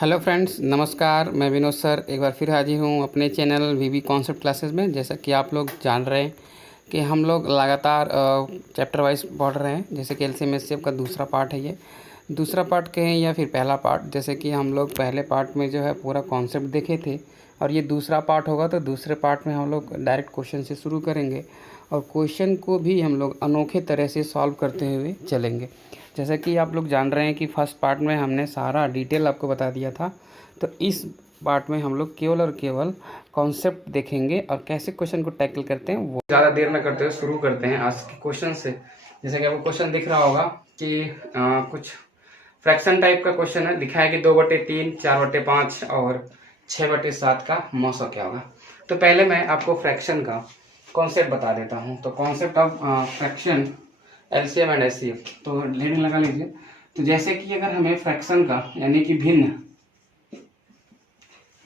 Hello friends, नमस्कार। मैं Vinod sir एक बार फिर हाजिर हूँ अपने चैनल वीवी कॉन्सेप्ट क्लासेस में। जैसा कि आप लोग जान रहे हैं कि हम लोग लगातार चैप्टर वाइज पढ़ रहे हैं। जैसे कि एलसीएम एचसीएफ का दूसरा पार्ट है, ये दूसरा पार्ट कहें या फिर पहला पार्ट। जैसे कि हम लोग पहले पार्ट में जो है पूरा कॉन्सेप्ट देखे थे और ये दूसरा पार्ट होगा, तो दूसरे पार्ट में हम लोग डायरेक्ट क्वेश्चन से शुरू करेंगे और क्वेश्चन को भी हम लोग अनोखे तरह से सॉल्व करते हुए चलेंगे। जैसा कि आप लोग जान रहे हैं कि फर्स्ट पार्ट में हमने सारा डिटेल आपको बता दिया था, तो इस पार्ट में हम लोग केवल और केवल कॉन्सेप्ट देखेंगे और कैसे क्वेश्चन को टैकल करते हैं वो ज़्यादा देर न करते हुए शुरू करते हैं आज के क्वेश्चन से। जैसे कि आपको क्वेश्चन दिख रहा होगा कि कुछ फ्रैक्शन टाइप का क्वेश्चन है। लिखा है कि 2/3, 4/5 और 6/7 का मौसा क्या होगा। तो पहले मैं आपको फ्रैक्शन का कॉन्सेप्ट बता देता हूँ। तो concept of fraction LCM and HCF, तो हेडिंग लगा लीजिए। तो जैसे कि अगर हमें फ्रैक्शन का यानी कि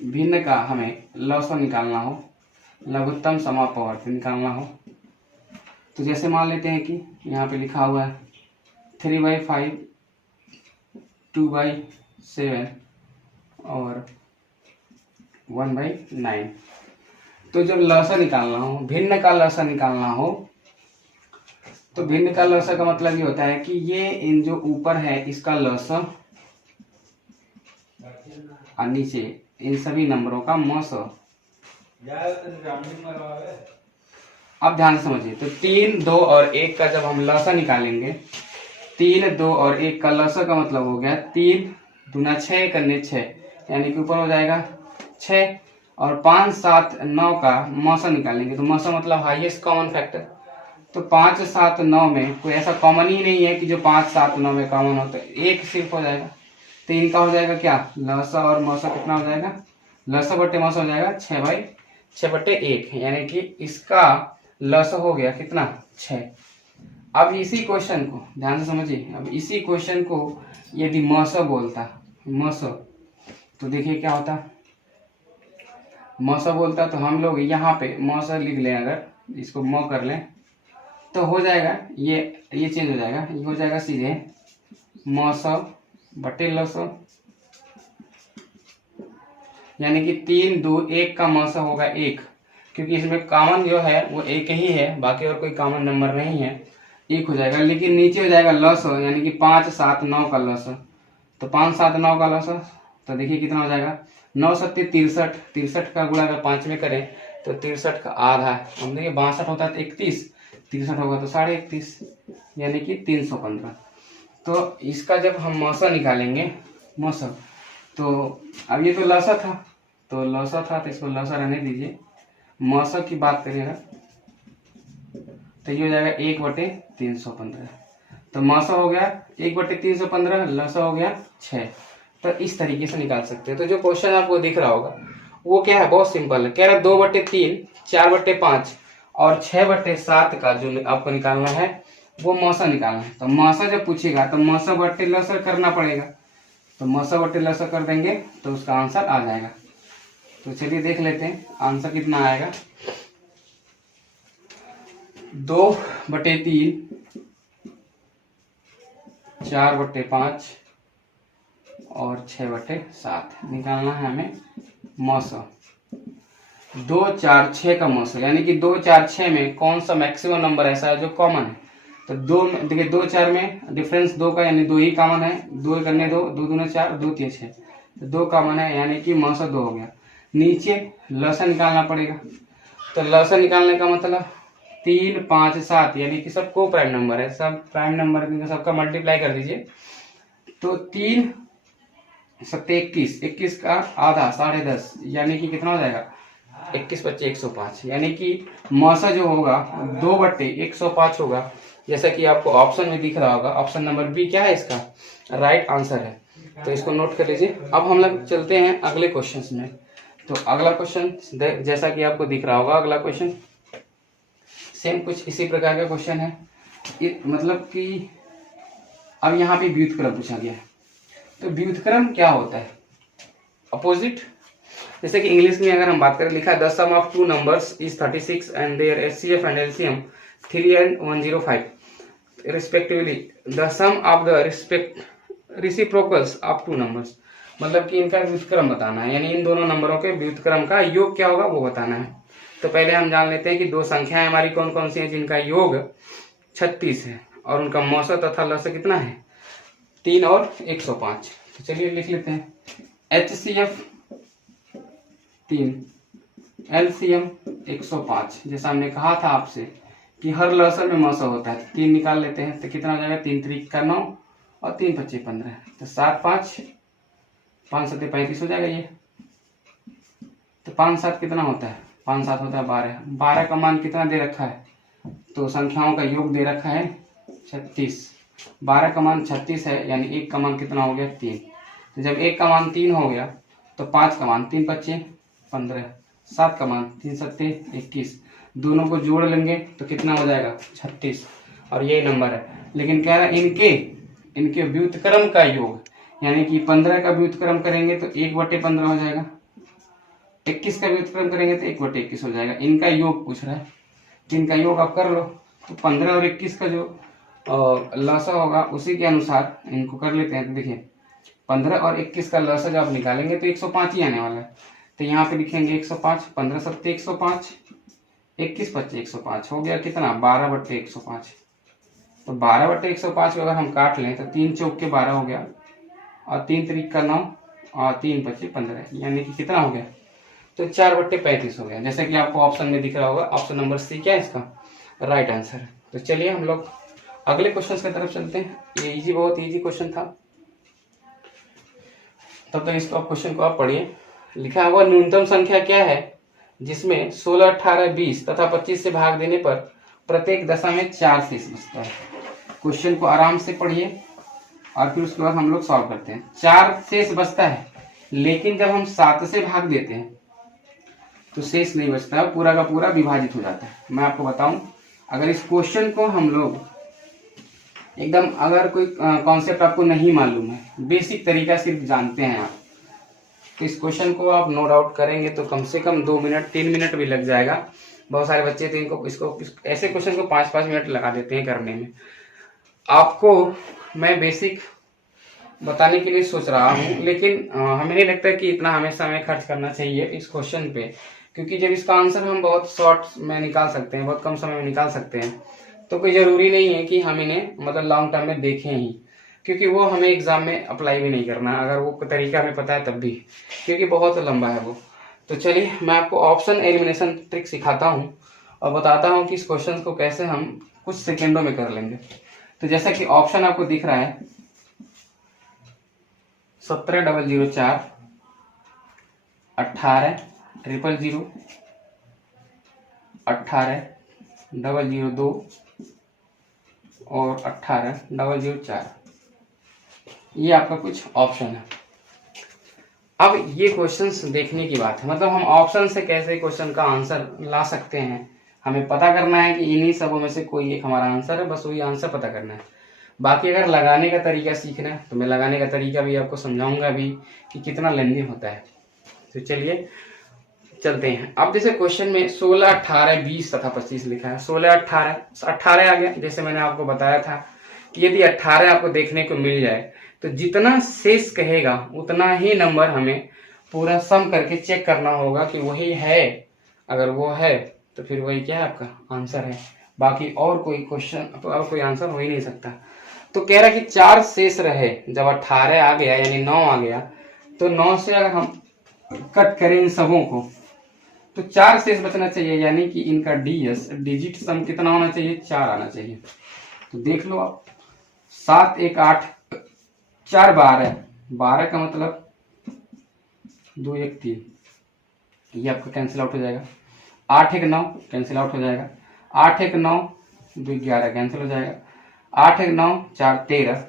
भिन्न का हमें लॉसा निकालना हो, लघुत्तम समापवर्त निकालना हो, तो जैसे मान लेते हैं कि यहाँ पे लिखा हुआ है 3/5, 2/7 और 1/9। तो जब लॉसा निकालना हो, भिन्न का लॉसा निकालना हो, तो भिन्न का लॉसा का मतलब ये होता है कि ये इन जो ऊपर है इसका लॉसा और नीचे इन सभी नंबरों का मौसा। अब ध्यान से समझिए। तो 3, 2 और 1 का जब हम लॉसा निकालेंगे, 3, 2 और 1 का लॉसा का मतलब हो गया 3 दूना 6 करने 6, यानी कि ऊपर हो जाएगा 6। और 5, 7, 9 का मौसा निकालेंगे, तो मौसा मतलब हाईएस्ट कॉमन फैक्टर। तो 5, 7, 9 में कोई ऐसा कॉमन ही नहीं है कि जो 5, 7, 9 में कॉमन हो, तो एक सिर्फ हो जाएगा। तो इनका हो जाएगा क्या, लॉसा और मौसा कितना हो जाएगा, लॉसा बट्टे मौसा हो जाएगा 6/6/1, यानी कि इसका लॉसा हो गया कितना 6। अब इसी क्वेश्चन को ध्यान से समझिए। अब इसी क्वेश्चन को यदि मौसा बोलता, मौसा, तो देखिए क्या होता। मौसा बोलता तो हम लोग यहाँ पे मौसा लिख लें, अगर इसको मौ कर लें तो हो जाएगा ये चेंज हो जाएगा। ये हो जाएगा सीधे मौसा बटे लॉसा, यानी कि 3, 2, 1 का मौसा होगा 1, क्योंकि इसमें कॉमन जो है वो 1 ही है, बाकी और कोई कॉमन नंबर नहीं है, 1 हो जाएगा। लेकिन नीचे हो जाएगा लॉसा, यानी कि 5, 7, 9 का लॉसा। तो 5, 7, 9 का लॉसा, तो देखिए कितना हो जाएगा 9 7 63। 63 का गुणा अगर 5 में करें तो 63 का आधा, हम देखिए 62 होता है तो 31, 63 होगा तो 31.5, यानी कि 315। तो इसका जब हम मौसा निकालेंगे, मौसा, तो अब ये तो लॉसा था, तो इसको लॉसा रहने दीजिए। मौसा की बात करिएगा तो ये हो जाएगा 1/315। तो मौसा हो गया 1/315, लॉसा हो गया 6। तो इस तरीके से निकाल सकते हैं। तो जो क्वेश्चन आपको दिख रहा होगा वो क्या है, बहुत सिंपल है। कह रहा है 2/3, 4/5 और 6/7 का जो आपको निकालना है वो मौसा निकालना है। तो मौसा जब पूछेगा तो मौसा बट्टे लॉसा करना पड़ेगा। तो मौसा बट्टे लॉसा कर देंगे तो उसका आंसर आ जाएगा। तो चलिए देख लेते हैं आंसर कितना आएगा। 2/3, 4/5 और 6/7 निकालना है हमें मौसा। 2, 4, 6 का मौसा, यानी कि 2, 4, 6 में कौन सा मैक्सिमम नंबर ऐसा है जो कॉमन है। तो 2 देखिए 2, 4 में डिफरेंस 2 का, यानी 2 ही कॉमन है। 2 करने 2, 2 दूने 4, 2 3 6, तो 2 कॉमन है, यानी कि मौसा 2 हो गया। नीचे लॉसा निकालना पड़ेगा। तो लॉसा निकालने का मतलब 3, 5, 7, यानी कि सब को प्राइम नंबर है, सब प्राइम नंबर, सबका मल्टीप्लाई कर दीजिए। तो 3 7 21, 21 का आधा 10.5, यानी कि कितना हो जाएगा 21 बच्चे 105, यानी कि मौसा जो होगा 2/105 होगा। जैसा कि आपको ऑप्शन में दिख रहा होगा, ऑप्शन नंबर बी क्या है इसका राइट आंसर है। तो इसको नोट कर लीजिए। अब हम लोग चलते हैं अगले क्वेश्चन में। तो अगला क्वेश्चन जैसा कि आपको दिख रहा होगा, अगला क्वेश्चन सेम कुछ इसी प्रकार का क्वेश्चन है। मतलब कि अब यहाँ पे व्युत्क्रम पूछा गया है। तो व्युत्क्रम क्या होता है, अपोजिट। जैसे कि इंग्लिश में अगर हम बात करें, लिखा है the sum of 2 numbers is 36 and their HCF and LCM 3 and 105 respectively. The sum of the reciprocals of 2 numbers. मतलब कि इनका व्युत्क्रम बताना है, यानी इन दोनों नंबरों के व्युत्क्रम का योग क्या होगा वो बताना है। तो पहले हम जान लेते हैं कि दो संख्याएं हमारी कौन कौन सी हैं जिनका योग 36 है और उनका मौसा तथा लसा कितना है 3 और 105। तो चलिए लिख लेते हैं। HCF 3, LCM 105। जैसा हमने कहा था आपसे कि हर लसन में मौसा होता है, 3 निकाल लेते हैं तो कितना हो जाएगा 3 3 का 9 और 3 25 15, तो 7 5 5 7 35 हो जाएगा ये। तो 5 7 कितना होता है 5 7 होता है 12। 12 का मान कितना दे रखा है, तो संख्याओं का योग दे रखा है 36। 12 का मान 36 है, यानी 1 का मान कितना हो गया 3। तो जब 1 का मान 3 हो गया तो 5 का मान 3 25 15, 7 का मान 3 7 21, दोनों को जोड़ लेंगे तो कितना हो जाएगा 36 और यही नंबर है। लेकिन कह रहा है इनके व्युत्क्रम का योग, यानी कि 15 का व्युत्क्रम करेंगे तो 1/15 हो जाएगा, 21 का व्युत्क्रम करेंगे तो 1/21 हो जाएगा। इनका योग पूछ रहा है, इनका योग आप कर लो। तो 15 और 21 का जो लसा होगा उसी के अनुसार इनको कर लेते हैं। तो देखिए 15 और 21 का लसा जब आप निकालेंगे तो 105 ही आने वाला है। तो यहाँ पे लिखेंगे 105, 15 7 105, 21 25 105 हो गया कितना 12/105। तो 12/105 को अगर हम काट लें तो 3 चौक के 12 हो गया और 3 3 का 9 और 3 25 15, यानी कि कितना हो गया तो 4/35 हो गया। जैसे कि आपको ऑप्शन में दिख रहा होगा, ऑप्शन नंबर सी क्या है इसका राइट आंसर है। तो चलिए हम लोग अगले क्वेश्चन की तरफ चलते हैं। ये इजी, बहुत इजी क्वेश्चन था। तब तक इसको आप क्वेश्चन को आप पढ़िए। लिखा हुआ न्यूनतम संख्या क्या है जिसमें 16 18 20 तथा 25 से भाग देने पर प्रत्येक दशा में 4 शेष बचता है। क्वेश्चन को आराम से पढ़िए और फिर उसके बाद हम लोग सॉल्व करते हैं। 4 शेष बचता है, लेकिन जब हम 7 से भाग देते हैं तो शेष नहीं बचता है, पूरा का पूरा विभाजित हो जाता है। मैं आपको बताऊं, अगर इस क्वेश्चन को हम लोग एकदम, अगर कोई कॉन्सेप्ट आपको नहीं मालूम है, बेसिक तरीका सिर्फ जानते हैं आप, तो इस क्वेश्चन को आप नो डाउट करेंगे तो कम से कम 2 मिनट 3 मिनट भी लग जाएगा। बहुत सारे बच्चे तो इसको ऐसे क्वेश्चन को 5-5 मिनट लगा देते हैं करने में। आपको मैं बेसिक बताने के लिए सोच रहा हूँ, लेकिन हमें नहीं लगता कि इतना हमें समय खर्च करना चाहिए इस क्वेश्चन पे, क्योंकि जब इसका आंसर हम बहुत शॉर्ट में निकाल सकते हैं, बहुत कम समय में निकाल सकते हैं, तो कोई जरूरी नहीं है कि हम इन्हें मतलब लॉन्ग टर्म में देखें ही, क्योंकि वो हमें एग्जाम में अप्लाई भी नहीं करना अगर वो तरीका हमें पता है तब भी, क्योंकि बहुत लंबा है वो। तो चलिए मैं आपको ऑप्शन एलिमिनेशन ट्रिक सिखाता हूँ और बताता हूँ कि इस क्वेश्चन को कैसे हम कुछ सेकेंडों में कर लेंगे। तो जैसा कि ऑप्शन आपको दिख रहा है 17 004, 18 000, 18 002 और 18 004, ये आपका कुछ ऑप्शन है। अब ये क्वेश्चंस देखने की बात है, मतलब हम ऑप्शन से कैसे क्वेश्चन का आंसर ला सकते हैं, हमें पता करना है कि इन्हीं सबों में से कोई एक हमारा आंसर है, बस वही आंसर पता करना है। बाकी अगर लगाने का तरीका सीखना है तो मैं लगाने का तरीका भी आपको समझाऊंगा भी कि कितना लेंदी होता है। तो चलिए चलते हैं। अब जैसे क्वेश्चन में 16 18 20 तथा 25 लिखा है। 16 18 आ गया, जैसे मैंने आपको बताया था कि यदि 18 आपको देखने को मिल जाए तो जितना शेष कहेगा उतना ही नंबर हमें पूरा सम करके चेक करना होगा कि वही है। अगर वो है तो फिर वही क्या है आपका आंसर है, बाकी और कोई क्वेश्चन तो और कोई आंसर हो ही नहीं सकता। तो कह रहा है कि 4 शेष रहे, जब 18 आ गया यानी 9 आ गया, तो 9 से अगर हम कट करें इन सबों को तो 4 शेष बचना चाहिए, यानी कि इनका डीएस डिजिट सम कितना होना चाहिए 4 आना चाहिए। तो देख लो आप, 7 1 8 4 12, 12 का मतलब 2 1 3, ये आपका कैंसिल आउट हो जाएगा। 8 1 9 कैंसिल आउट हो जाएगा। 8 1 9 2 11 कैंसिल हो जाएगा। 8 1 9 4 13,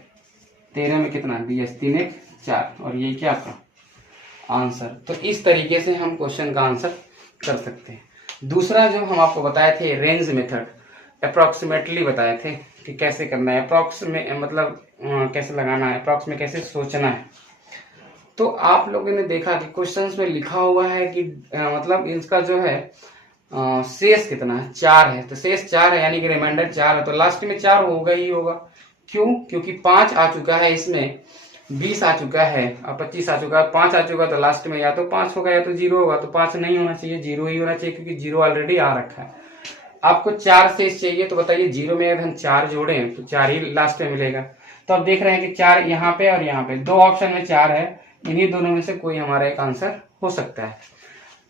13 में कितना डीएस 3 1 4, और ये क्या आपका आंसर। तो इस तरीके से हम क्वेश्चन का आंसर कर सकते हैं। दूसरा जो हम आपको बताए थे रेंज मेथड, अप्रोक्सीमेटली बताए थे कि कैसे करना है, अप्रोक्स में मतलब कैसे लगाना है, अप्रोक्स में कैसे सोचना है। तो आप लोगों ने देखा कि क्वेश्चंस में लिखा हुआ है कि मतलब इसका जो है शेष कितना है 4 है, तो शेष 4 है यानी कि रिमाइंडर 4 है, तो लास्ट में 4 होगा ही होगा। क्यों? क्योंकि 5 आ चुका है इसमें 20 आ चुका है और 25 आ चुका है, 5 आ चुका, तो लास्ट में या तो 5 होगा या तो 0 होगा। तो 5 नहीं होना चाहिए, 0 ही होना चाहिए, क्योंकि 0 ऑलरेडी आ रखा है। आपको 4 शेष चाहिए, तो बताइए 0 में अगर हम 4 जोड़ें तो 4 ही लास्ट में मिलेगा। तो अब देख रहे हैं कि 4 यहाँ पे और यहाँ पे, 2 ऑप्शन में 4 है, इन्हीं दोनों में से कोई हमारा एक आंसर हो सकता है।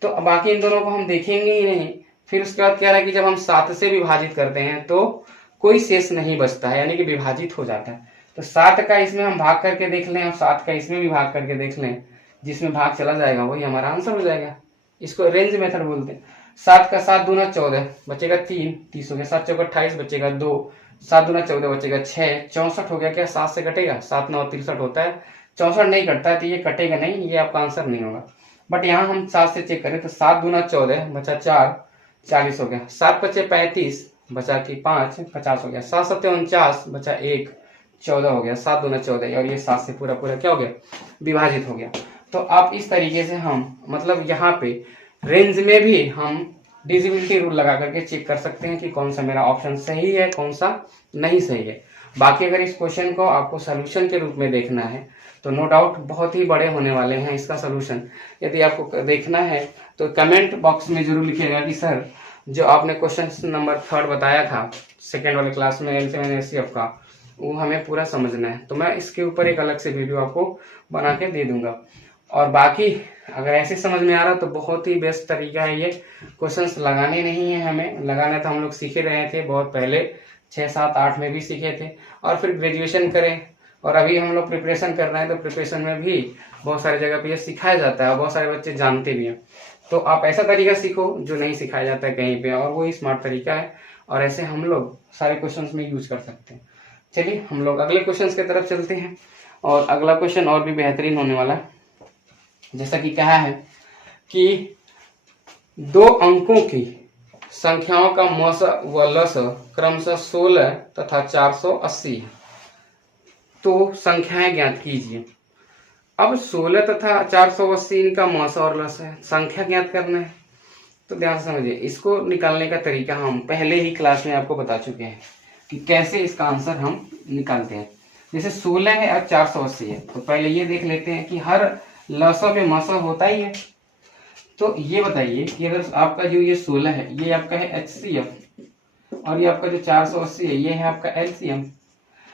तो बाकी इन दोनों को हम देखेंगे ही नहीं। फिर उसके बाद क्या रहा कि जब हम 7 से विभाजित करते हैं तो कोई शेष नहीं बचता है, यानी कि विभाजित हो जाता है। तो 7 का इसमें हम भाग करके देख लें और 7 का इसमें भी भाग करके देख लें, जिसमें भाग चला जाएगा वही हमारा आंसर हो जाएगा। इसको रेंज मेथड बोलते हैं। 7 का 7 दूना 14 बचेगा 3, 30 हो गया, 7 चौका 28 बचेगा 2, 7 दूना 14 बचेगा 6, 64 हो गया। क्या 7 से कटेगा? 7 9 63 होता है, 64 नहीं कटता है, तो ये कटेगा नहीं, ये आपका आंसर नहीं होगा। बट यहाँ हम 7 से चेक करें तो 7 दूना 14 बचा 4, 40 हो गया, 7 बचे 35 बचा कि 5, 50 हो गया, 7 सत्ते 49 बचा 1, 14 हो गया, 7 दूना 14, और ये 7 से पूरा पूरा क्या हो गया? विभाजित हो गया। तो आप इस तरीके से हम मतलब यहाँ पे रेंज में भी हम डिविजिबिलिटी रूल लगा करके चेक कर सकते हैं कि कौन सा मेरा ऑप्शन सही है, कौन सा नहीं सही है। बाकी अगर इस क्वेश्चन को आपको सोल्यूशन के रूप में देखना है तो नो डाउट बहुत ही बड़े होने वाले हैं इसका सोल्यूशन। यदि आपको देखना है तो कमेंट बॉक्स में जरूर लिखिएगा कि सर जो आपने क्वेश्चन नंबर 3 बताया था सेकेंड वाले क्लास में L7 SCF का, वो हमें पूरा समझना है। तो मैं इसके ऊपर एक अलग से वीडियो आपको बना के दे दूंगा। और बाकी अगर ऐसे समझ में आ रहा तो बहुत ही बेस्ट तरीका है ये। क्वेश्चंस लगाने नहीं है हमें, लगाना तो हम लोग सीखे रहे थे बहुत पहले, 6 7 8 में भी सीखे थे, और फिर ग्रेजुएशन करें, और अभी हम लोग प्रिपरेशन कर रहे हैं। तो प्रिपरेशन में भी बहुत सारी जगह पे ये सिखाया जाता है और बहुत सारे बच्चे जानते भी हैं। तो आप ऐसा तरीका सीखो जो नहीं सिखाया जाता है कहीं पे, और वही स्मार्ट तरीका है, और ऐसे हम लोग सारे क्वेश्चंस में यूज कर सकते हैं। चलिए हम लोग अगले क्वेश्चंस की तरफ चलते हैं, और अगला क्वेश्चन और भी बेहतरीन होने वाला है। जैसा कि कहा है कि 2 अंकों की संख्याओं का मस व लस क्रमशः 16 तथा 480 है, तो संख्याएं ज्ञात कीजिए। अब 16 तथा 480 इनका मस और लस है, संख्या ज्ञात करना है। तो ध्यान से समझिए, इसको निकालने का तरीका हम पहले ही क्लास में आपको बता चुके हैं कि कैसे इसका आंसर हम निकालते हैं। जैसे 16 है और 480 है, तो पहले ये देख लेते हैं कि हर लसों में मस होता ही है। तो ये बताइए कि अगर आपका जो ये 16 है ये आपका है HCF, और ये आपका जो 480 है ये है आपका LCM।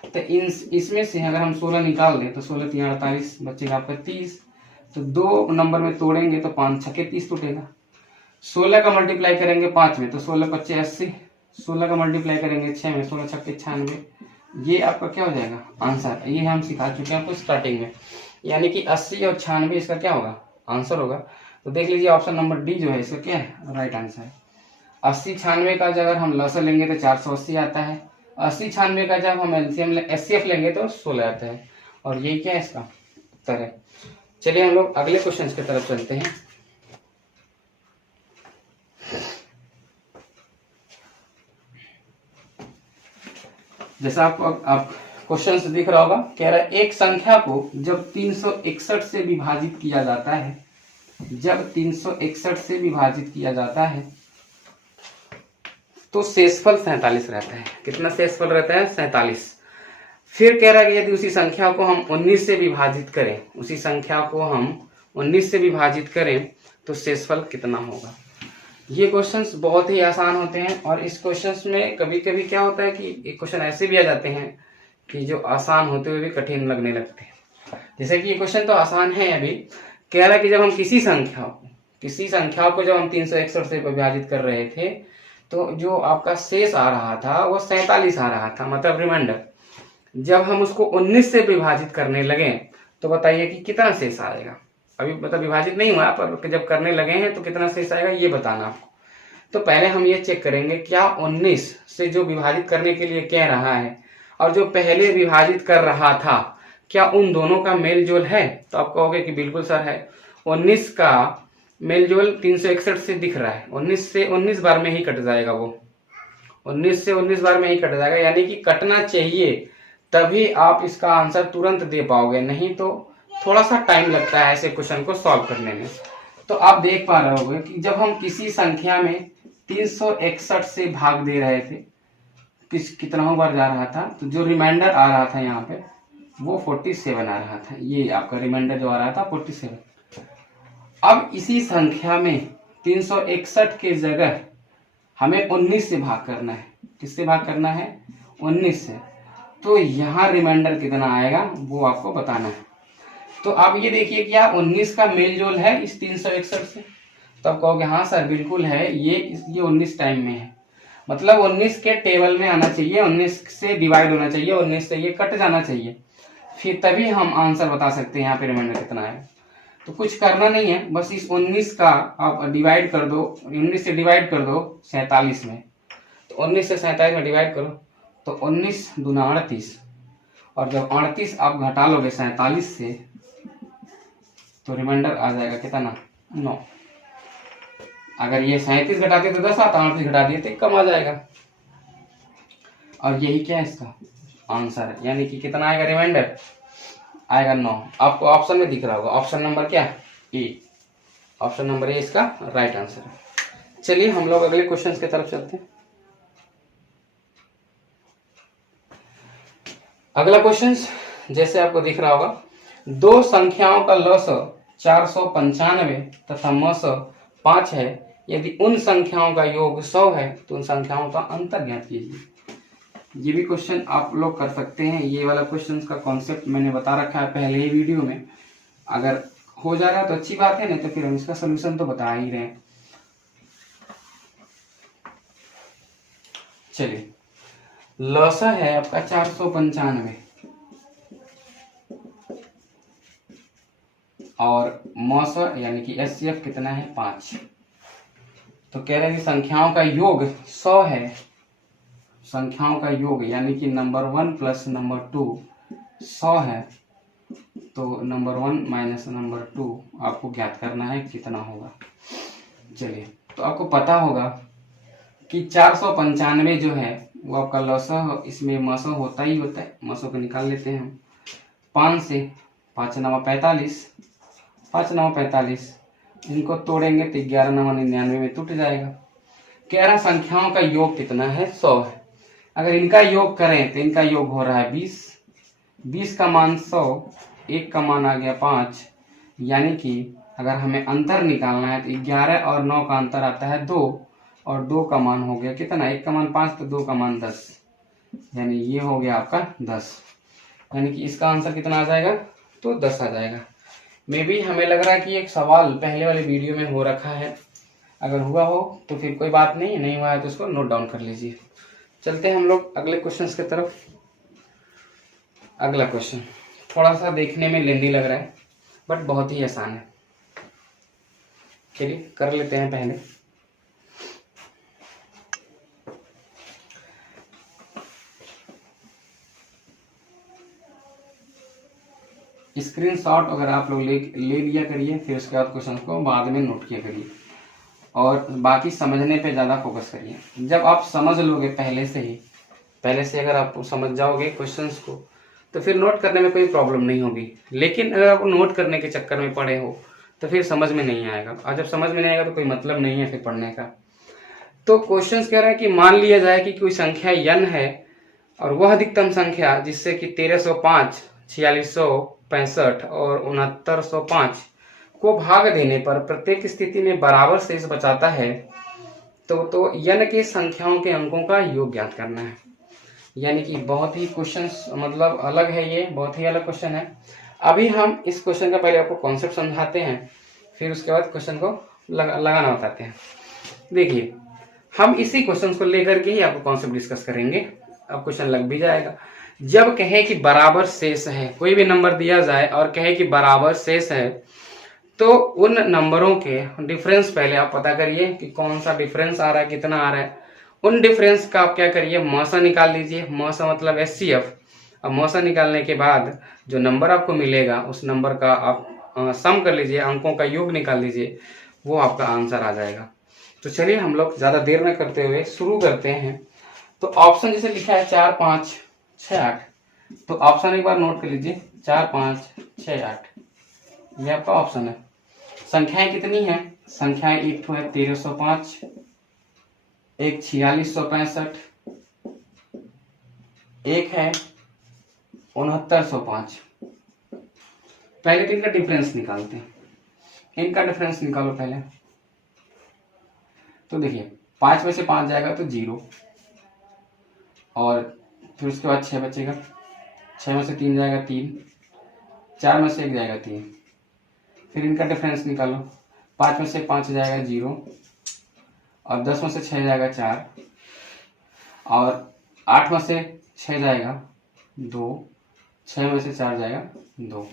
तो इसमें से अगर हम 16 निकाल दें तो 16 3 48 बचेगा आपका 30। तो 2 नंबर में तोड़ेंगे तो 5 छक्के 30 टूटेगा। 16 का मल्टीप्लाई करेंगे 5 में तो 16 पच्चे 80, 16 का मल्टीप्लाई करेंगे 6 में 16 छक्के 96, ये आपका क्या हो जाएगा आंसर। ये हम सिखा चुके हैं आपको स्टार्टिंग में, यानी कि 80 और 96 इसका क्या होगा आंसर होगा। तो देख लीजिए ऑप्शन नंबर डी जो है इसका क्या है राइट आंसर है। 80 96 का अगर हम लस लेंगे तो 480 आता है, 80 96 का जब हम SCF लेंगे तो 16 आता है, और ये क्या है इसका उत्तर है। चलिए हम लोग अगले क्वेश्चन की तरफ चलते हैं। जैसा आपको आप क्वेश्चन से दिख रहा होगा, कह रहा है एक संख्या को जब 361 से विभाजित किया जाता है, जब 361 से विभाजित किया जाता है तो शेषफल 47 रहता है। कितना शेषफल रहता है? 47। फिर कह रहा है कि यदि उसी संख्या को हम 19 से विभाजित करें, उसी संख्या को हम 19 से विभाजित करें तो शेषफल कितना होगा। ये क्वेश्चंस बहुत ही आसान होते हैं, और इस क्वेश्चंस में कभी कभी क्या होता है कि क्वेश्चन ऐसे भी आ जाते हैं कि जो आसान होते हुए भी कठिन लगने लगते हैं। जैसे कि ये क्वेश्चन तो आसान है, अभी कह रहा है कि जब हम किसी संख्या को जब हम 361 से विभाजित कर रहे थे तो जो आपका शेष आ रहा था वो 47 आ रहा था, मतलब रिमाइंडर। जब हम उसको 19 से विभाजित करने लगे तो बताइए कि कितना शेष आएगा। अभी मतलब विभाजित नहीं हुआ, पर जब करने लगे हैं तो कितना शेष आएगा ये बताना आपको। तो पहले हम ये चेक करेंगे क्या 19 से जो विभाजित करने के लिए कह रहा है और जो पहले विभाजित कर रहा था क्या उन दोनों का मेल जोल है। तो आप कहोगे कि बिल्कुल सर है। 19 का मेल जोल 361 से दिख रहा है, 19 से 19 बार में ही कट जाएगा, वो 19 से 19 बार में ही कट जाएगा, यानी कि कटना चाहिए, तभी आप इसका आंसर तुरंत दे पाओगे, नहीं तो थोड़ा सा टाइम लगता है ऐसे क्वेश्चन को सॉल्व करने में। तो आप देख पा रहे होंगे कि जब हम किसी संख्या में 361 से भाग दे रहे थे, कितनाों बार जा रहा था, तो जो रिमाइंडर आ रहा था यहाँ पे वो 47 आ रहा था, ये आपका रिमाइंडर जो आ रहा था 47। अब इसी संख्या में 361 के जगह हमें 19 से भाग करना है। किससे भाग करना है? 19 से। तो यहाँ रिमाइंडर कितना आएगा वो आपको बताना है। तो आप ये देखिए क्या 19 का मेल जोल है इस 361 से? तो आप कहोगे हाँ सर बिल्कुल है, ये 19 टाइम में है, मतलब 19 के टेबल में आना चाहिए, 19 से डिवाइड होना चाहिए, 19 से ये कट जाना चाहिए, फिर तभी हम आंसर बता सकते हैं यहाँ पे रिमाइंडर कितना है। तो कुछ करना नहीं है, बस इस 19 का आप डिवाइड कर दो, 19 से डिवाइड कर दो 47 में। तो 19 से 47 में डिवाइड करो तो 19 दूना 38, और जब 38 आप घटा लोगे 47 से तो रिमाइंडर आ जाएगा कितना? 9। अगर ये 37 घटाते तो 10 आता, 38 घटा दिए तो कम आ जाएगा। और यही क्या है इसका आंसर है, यानी कि कितना आएगा रिमाइंडर? आएगा 9। आपको ऑप्शन में दिख रहा होगा, ऑप्शन नंबर क्या? ए। ऑप्शन नंबर ए इसका राइट आंसर है। चलिए हम लोग अगले क्वेश्चन की तरफ चलते हैं। अगला क्वेश्चन जैसे आपको दिख रहा होगा, दो संख्याओं का लसाअ 495 तथा मसाअ 5 है, यदि उन संख्याओं का योग 100 है तो उन संख्याओं का अंतर ज्ञात कीजिए। ये भी क्वेश्चन आप लोग कर सकते हैं। ये वाला क्वेश्चन का कॉन्सेप्ट मैंने बता रखा है पहले ही वीडियो में, अगर हो जा रहा है तो अच्छी बात है, नहीं तो फिर हम इसका सोल्यूशन तो बता ही रहे हैं। चलिए, लसाअ है आपका 495 और मसाअ यानी कि HCF कितना है? 5। तो कह रहे हैं कि संख्याओं का योग 100 है, संख्याओं का योग यानी कि नंबर 1 प्लस नंबर 2 100 है, तो नंबर 1 माइनस नंबर 2 आपको ज्ञात करना है कितना होगा। चलिए, तो आपको पता होगा कि 495 जो है वो आपका लसाअ, इसमें मसाअ होता ही होता है, मसाअ को निकाल लेते हैं हम 5 से। 5 9 45, 5 9 45, इनको तोड़ेंगे तो 11 9 99 में टूट जाएगा। 11 संख्याओं का योग कितना है? 100 है। अगर इनका योग करें तो इनका योग हो रहा है 20, 20 का मान 100, 1 का मान आ गया 5, यानी कि अगर हमें अंतर निकालना है तो 11 और 9 का अंतर आता है 2, और 2 का मान हो गया कितना? 1 का मान 5 तो 2 का मान 10, यानी ये हो गया आपका 10, यानी कि इसका आंसर कितना आ जाएगा? तो 10 आ जाएगा। मे भी हमें लग रहा है कि एक सवाल पहले वाले वीडियो में हो रखा है, अगर हुआ हो तो फिर कोई बात नहीं, नहीं हुआ है तो उसको नोट डाउन कर लीजिए। चलते हैं हम लोग अगले क्वेश्चन की तरफ। अगला क्वेश्चन थोड़ा सा देखने में लेंदी लग रहा है बट बहुत ही आसान है। चलिए कर लेते हैं पहले। स्क्रीनशॉट अगर आप लोग ले लिया करिए, फिर उसके बाद क्वेश्चन को बाद में नोट किया करिए, और बाकी समझने पे ज़्यादा फोकस करिए। जब आप समझ लोगे पहले से अगर आप समझ जाओगे क्वेश्चंस को तो फिर नोट करने में कोई प्रॉब्लम नहीं होगी। लेकिन अगर आप नोट करने के चक्कर में पड़े हो तो फिर समझ में नहीं आएगा, और जब समझ में नहीं आएगा तो कोई मतलब नहीं है फिर पढ़ने का। तो क्वेश्चन कह रहा है कि मान लिया जाए कि कोई संख्या n है और वह अधिकतम संख्या जिससे कि 1305, 4665 और 6905 को भाग देने पर प्रत्येक स्थिति में बराबर शेष बचाता है, तो n के संख्याओं के अंकों का योग ज्ञात करना है। यानी कि बहुत ही क्वेश्चन मतलब अलग है, ये बहुत ही अलग क्वेश्चन है। अभी हम इस क्वेश्चन का पहले आपको कॉन्सेप्ट समझाते हैं, फिर उसके बाद क्वेश्चन को लगाना बताते हैं। देखिए, हम इसी क्वेश्चन को लेकर के ही आपको कॉन्सेप्ट डिस्कस करेंगे, अब क्वेश्चन लग भी जाएगा। जब कहे कि बराबर शेष है, कोई भी नंबर दिया जाए और कहे कि बराबर शेष है, तो उन नंबरों के डिफरेंस पहले आप पता करिए कि कौन सा डिफरेंस आ रहा है, कितना आ रहा है। उन डिफरेंस का आप क्या करिए, मसाअ निकाल लीजिए, मसाअ मतलब HCF। अब मसाअ निकालने के बाद जो नंबर आपको मिलेगा उस नंबर का आप सम कर लीजिए, अंकों का योग निकाल लीजिए, वो आपका आंसर आ जाएगा। तो चलिए हम लोग ज़्यादा देर न करते हुए शुरू करते हैं। तो ऑप्शन जैसे लिखा है 4 5 6 8, तो ऑप्शन एक बार नोट कर लीजिए, 4 5 6 8, ये आपका ऑप्शन है। संख्याएं कितनी हैं? संख्याएं एक तो है 1305, एक 4665, एक है 6905। पहले तो इनका डिफरेंस निकालते हैं, इनका डिफरेंस निकालो पहले। तो देखिए 5 में से 5 जाएगा तो 0, और फिर उसके बाद 6 बचेगा, 6 में से 3 जाएगा 3, 4 में से 1 जाएगा 3, फिर इनका डिफरेंस निकालो। 5 में से 5 जाएगा 0, और 10 में से 6 जाएगा 4, और 8 में से 6 जाएगा 2, 6 में से 4 जाएगा 2।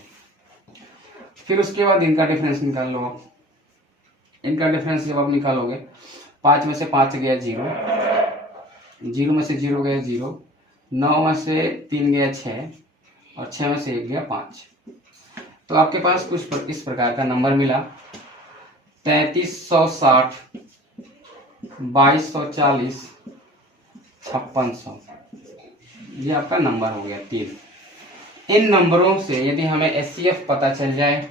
फिर उसके बाद इनका डिफरेंस निकाल लो आप। इनका डिफरेंस जब आप निकालोगे, 5 में से 5 गया 0, 0 में से 0 गया 0, 9 में से 3 गया 6, और 6 में से 1 गया 5। तो आपके पास कुछ इस प्रकार का नंबर मिला, 3360, 2240, 5600। ये आपका नंबर हो गया 3। इन नंबरों से यदि हमें एचसीएफ पता चल जाए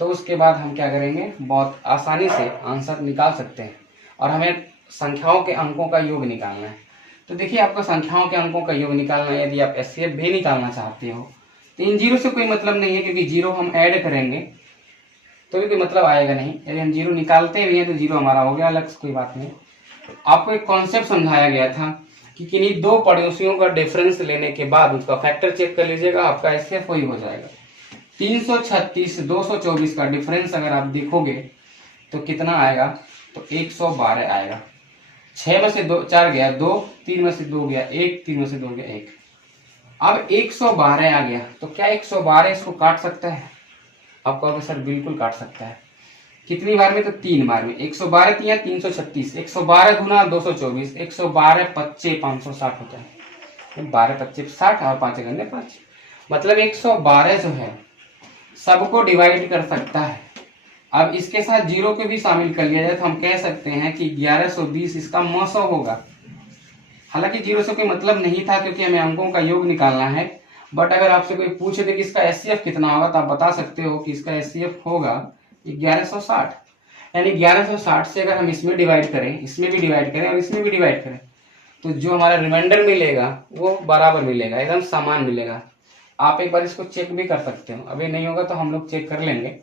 तो उसके बाद हम क्या करेंगे, बहुत आसानी से आंसर निकाल सकते हैं। और हमें संख्याओं के अंकों का योग निकालना है। तो देखिए आपको संख्याओं के अंकों का योग निकालना है। यदि आप एचसीएफ भी निकालना चाहते हो तो इन जीरो से कोई मतलब नहीं है, क्योंकि जीरो हम ऐड करेंगे तो भी कोई मतलब आएगा नहीं। यदि हम जीरो निकालते भी हैं तो जीरो हमारा हो गया अलग से, कोई बात नहीं। आपको एक कॉन्सेप्ट समझाया गया था कि किन्हीं दो पड़ोसियों का डिफरेंस लेने के बाद उसका फैक्टर चेक कर लीजिएगा, आपका एचसीएफ वही हो जाएगा। 336 224 का डिफरेंस अगर आप देखोगे तो कितना आएगा, तो 112 आएगा। 6 में से 4 गया 2, 3 में से 2 गया 1, 3 में से 2 गया 1। अब 112 आ गया, तो क्या 112 इसको काट सकता है? आप कहोगे सर बिल्कुल काट सकता है। कितनी बार में? तो 3 बार में। 112 3 336, 112 गुना 224, 112 25 560 होता है। 12 25 60 और 5 गन्ने 5, मतलब 112 जो है सबको डिवाइड कर सकता है। अब इसके साथ जीरो को भी शामिल कर लिया जाए तो हम कह सकते हैं कि 1120 इसका मौसम होगा। हालांकि जीरो से कोई मतलब नहीं था क्योंकि हमें अंकों का योग निकालना है, बट अगर आपसे कोई पूछे कि इसका एचसीएफ कितना होगा तो आप बता सकते हो कि इसका एचसीएफ होगा 1160। यानी 1160 से अगर हम इसमें डिवाइड करें, इसमें भी डिवाइड करें और इसमें भी डिवाइड करें तो जो हमारा रिमाइंडर मिलेगा वो बराबर मिलेगा, एकदम समान मिलेगा। आप एक बार इसको चेक भी कर सकते हो, अभी नहीं होगा तो हम लोग चेक कर लेंगे।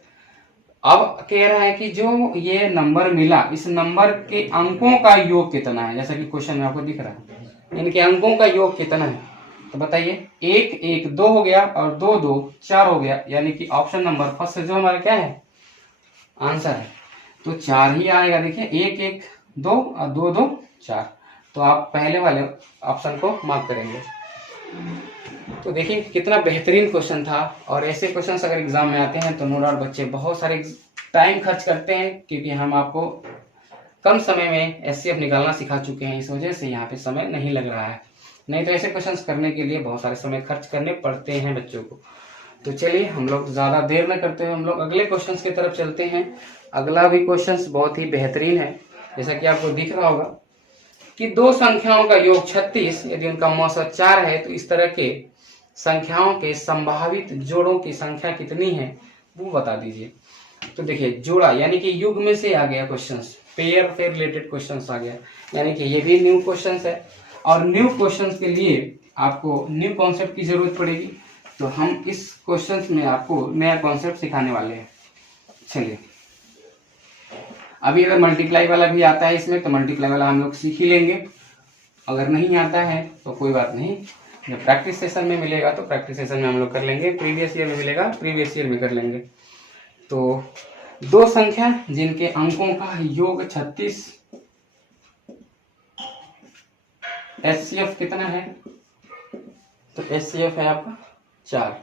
अब कह रहा है कि जो ये नंबर मिला, इस नंबर के अंकों का योग कितना है, जैसा कि क्वेश्चन में आपको दिख रहा है। इनके अंकों का योग कितना है तो बताइए। 1 1 2 हो गया और 2 2 4 हो गया, यानी कि ऑप्शन नंबर फर्स्ट से जो हमारा क्या है आंसर है तो 4 ही आएगा। देखिए 1 1 2 और 2 2 4, तो आप पहले वाले ऑप्शन को मार्क करेंगे। तो देखिए कितना बेहतरीन क्वेश्चन था। और ऐसे क्वेश्चंस अगर एग्जाम में आते हैं तो नो डाउट बच्चे बहुत सारे टाइम खर्च करते हैं, क्योंकि हम आपको कम समय में एचसीएफ निकालना सिखा चुके हैं, इस वजह से यहाँ पे समय नहीं लग रहा है। नहीं तो ऐसे क्वेश्चंस करने के लिए बहुत सारे समय खर्च करने पड़ते हैं बच्चों को। तो चलिए हम लोग ज्यादा देर न करते हुए हम लोग अगले क्वेश्चन की तरफ चलते हैं। अगला भी क्वेश्चन बहुत ही बेहतरीन है। जैसा कि आपको दिख रहा होगा कि दो संख्याओं का योग 36 यदि उनका मौसा 4 है तो इस तरह के संख्याओं के संभावित जोड़ों की संख्या कितनी है वो बता दीजिए। तो देखिए जोड़ा यानी कि युग में से आ गया क्वेश्चंस, पेयर से रिलेटेड क्वेश्चंस आ गया, यानी कि ये भी न्यू क्वेश्चंस है। और न्यू क्वेश्चंस के लिए आपको न्यू कॉन्सेप्ट की जरूरत पड़ेगी, तो हम इस क्वेश्चंस में आपको नया कॉन्सेप्ट सिखाने वाले हैं। चलिए अभी अगर मल्टीप्लाई वाला भी आता है इसमें तो मल्टीप्लाई वाला हम लोग सीख ही लेंगे, अगर नहीं आता है तो कोई बात नहीं, जब प्रैक्टिस सेशन में मिलेगा तो प्रैक्टिस सेशन में हम लोग कर लेंगे, प्रीवियस ईयर में मिलेगा प्रीवियस ईयर में कर लेंगे। तो दो संख्या जिनके अंकों का योग 36, एचसीएफ कितना है तो एचसीएफ है आपका 4।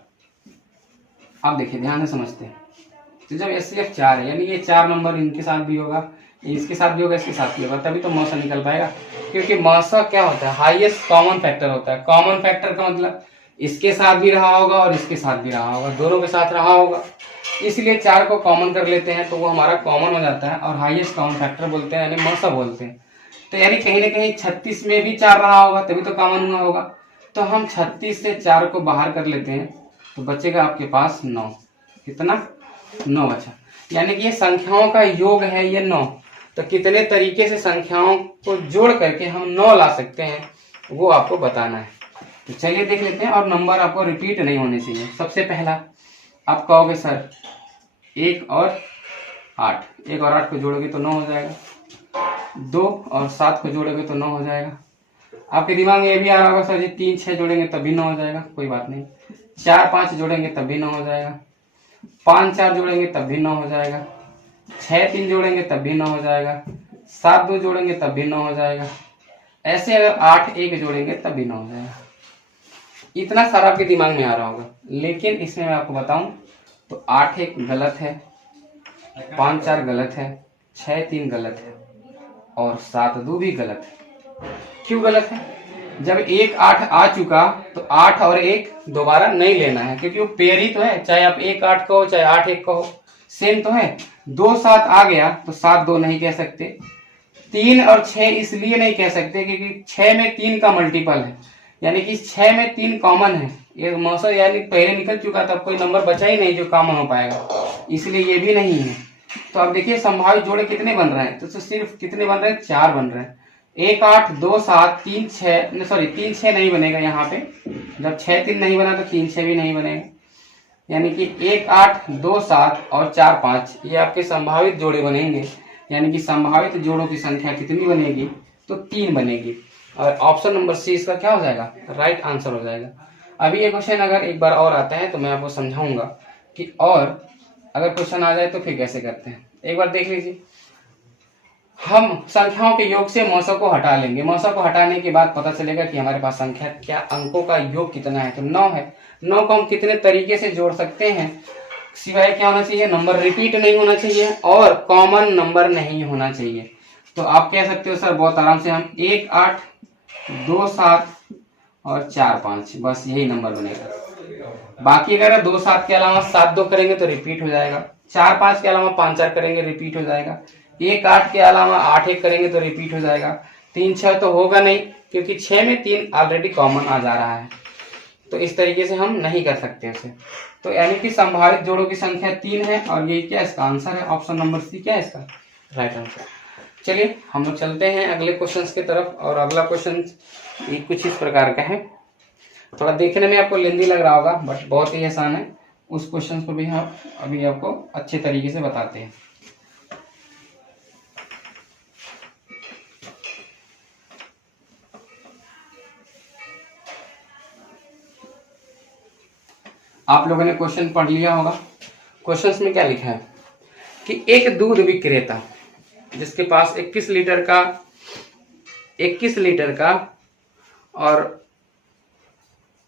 आप देखिए ध्यान से समझते हैं। तो जब एचसीएफ 4 है यानी ये 4 नंबर इनके साथ भी होगा, इसके साथ भी होगा, इसके साथ भी होगा, तभी तो मौसा निकल पाएगा। क्योंकि मौसा क्या होता है, हाईएस्ट कॉमन फैक्टर होता है। कॉमन फैक्टर का मतलब इसके साथ भी रहा होगा और इसके साथ भी रहा होगा, दोनों के साथ रहा होगा, इसलिए 4 को कॉमन कर लेते हैं तो वो हमारा कॉमन हो जाता है और हाईएस्ट कॉमन फैक्टर बोलते हैं, यानी मौसा बोलते हैं। तो यानी कहीं ना कहीं 36 में भी 4 रहा होगा तभी तो कॉमन हुआ होगा। तो हम 36 से 4 को बाहर कर लेते हैं तो बचेगा आपके पास 9। कितना? 9 बचा। यानी कि ये संख्याओं का योग है ये 9। तो कितने तरीके से संख्याओं को जोड़ करके हम 9 ला सकते हैं वो आपको बताना है। तो चलिए देख लेते हैं, और नंबर आपको रिपीट नहीं होने चाहिए। सबसे पहला आप कहोगे सर 1 और 8, 1 और 8 को जोड़ोगे तो 9 हो जाएगा, 2 और 7 को जोड़ोगे तो 9 हो जाएगा। आपके दिमाग में ये भी आ रहा होगा सर जी 3 6 जोड़ेंगे तब भी 9 हो जाएगा, कोई बात नहीं। 4 5 जोड़ेंगे तब भी 9 हो जाएगा, 5 4 जोड़ेंगे तब भी 9 हो जाएगा, 6 3 जोड़ेंगे तब भी 9 हो जाएगा, 7 2 जोड़ेंगे तब भी 9 हो जाएगा। ऐसे अगर 8 1 जोड़ेंगे तब भी 9 हो जाएगा। इतना सारा आपके दिमाग में आ रहा होगा, लेकिन इसमें मैं आपको बताऊं तो 8 1 गलत है, 5 4 गलत है, 6 3 गलत है और 7 2 भी गलत है। क्यों गलत है? जब 1 8 आ चुका तो 8 और 1 दोबारा नहीं लेना है, क्योंकि वो पेयर ही तो है, चाहे आप 1 8 कहो चाहे 8 1 कहो, सेम तो है। 2 7 आ गया तो 7 2 नहीं कह सकते। 3 और 6 इसलिए नहीं कह सकते क्योंकि 6 में 3 का मल्टीपल है, यानी कि 6 में 3 कॉमन है। ये मौसम यानी पहले निकल चुका तब कोई नंबर बचा ही नहीं जो कॉमन हो पाएगा, इसलिए ये भी नहीं है। तो अब देखिए संभावित जोड़े कितने बन रहे हैं, तो सिर्फ कितने बन रहे हैं? 4 बन रहे हैं। 1 8 2 7 3 6 सॉरी 3 6 नहीं बनेगा यहाँ पे, जब 6 3 नहीं बना तो 3 6 भी नहीं बनेगा, यानी कि 1 8 2 7 और 4 5 ये आपके संभावित जोड़े बनेंगे। यानी कि संभावित जोड़ों की संख्या कितनी बनेगी? तो 3 बनेगी। और ऑप्शन नंबर सी इसका क्या हो जाएगा? राइट आंसर हो जाएगा। अभी ये क्वेश्चन अगर एक बार और आता है तो मैं आपको समझाऊंगा कि और अगर क्वेश्चन आ जाए तो फिर कैसे करते हैं। एक बार देख लीजिए, हम संख्याओं के योग से मौसों को हटा लेंगे। मौसों को हटाने के बाद पता चलेगा कि हमारे पास संख्या क्या, अंकों का योग कितना है। तो 9 है। 9 को हम कितने तरीके से जोड़ सकते हैं? सिवाय क्या होना चाहिए? नंबर रिपीट नहीं होना चाहिए और कॉमन नंबर नहीं होना चाहिए। तो आप कह सकते हो सर बहुत आराम से हम 1 8 2 7 और 4 5, बस यही नंबर बनेगा। बाकी अगर 2 7 के अलावा 7 2 करेंगे तो रिपीट हो जाएगा, 4 5 के अलावा 5 4 करेंगे रिपीट हो जाएगा, 1 8 के अलावा 8 1 करेंगे तो रिपीट हो जाएगा, 3 6 तो होगा नहीं क्योंकि 6 में 3 ऑलरेडी कॉमन आ जा रहा है। तो इस तरीके से हम नहीं कर सकते उसे। तो यानी कि संभावित जोड़ों की संख्या 3 है और ये क्या इसका आंसर है? ऑप्शन नंबर सी क्या है इसका राइट आंसर। चलिए हम लोग चलते हैं अगले क्वेश्चंस की तरफ। और अगला क्वेश्चन कुछ इस प्रकार का है, थोड़ा देखने में आपको लेंदी लग रहा होगा बट बहुत ही आसान है। उस क्वेश्चन को भी हम अभी आपको अच्छे तरीके से बताते हैं। आप लोगों ने क्वेश्चन पढ़ लिया होगा। क्वेश्चन में क्या लिखा है कि एक दूध विक्रेता जिसके पास 21 लीटर का और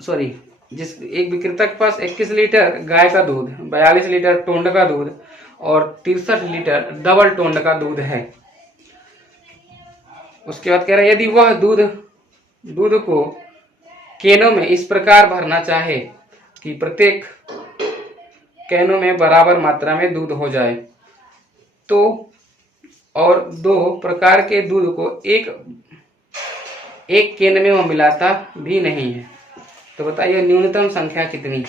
जिस एक विक्रेता के पास 21 लीटर गाय का दूध, 42 लीटर टोंड का दूध और 63 लीटर डबल टोंड का दूध है। उसके बाद कह रहा है यदि वह दूध को कैनों में इस प्रकार भरना चाहे कि प्रत्येक कैनों में बराबर मात्रा में दूध हो जाए, तो और 2 प्रकार के दूध को एक कैन में वह मिलाता भी नहीं है, तो बताइए न्यूनतम संख्या कितनी है?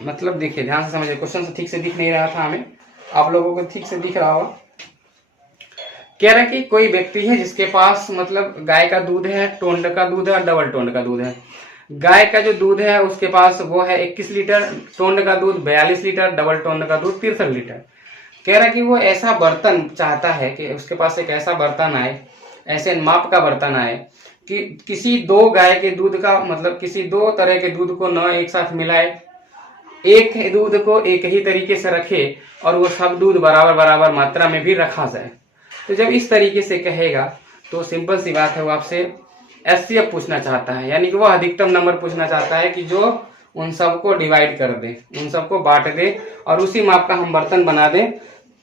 मतलब देखिए ध्यान से समझिए, क्वेश्चन से ठीक से दिख नहीं रहा था हमें, आप लोगों को ठीक से दिख रहा होगा। कह रहा है कि कोई व्यक्ति है जिसके पास मतलब गाय का दूध है, टोंड का दूध है और डबल टोंड का दूध है। गाय का जो दूध है उसके पास वो है 21 लीटर, टोंड का दूध 42 लीटर, डबल टोंड का दूध 63 लीटर। कह रहा है कि वो ऐसा बर्तन चाहता है कि उसके पास एक ऐसा बर्तन आए, ऐसे माप का बर्तन आए कि किसी 2 गाय के दूध का मतलब किसी 2 तरह के दूध को न एक साथ मिलाए, एक दूध को एक ही तरीके से रखे और वो सब दूध बराबर बराबर मात्रा में भी रखा जाए। तो जब इस तरीके से कहेगा तो सिंपल सी बात है, वो आपसे एचसीएफ पूछना चाहता है, यानी कि वो अधिकतम नंबर पूछना चाहता है कि जो उन सबको डिवाइड कर दे, उन सबको बांट दे और उसी माप का हम बर्तन बना दे,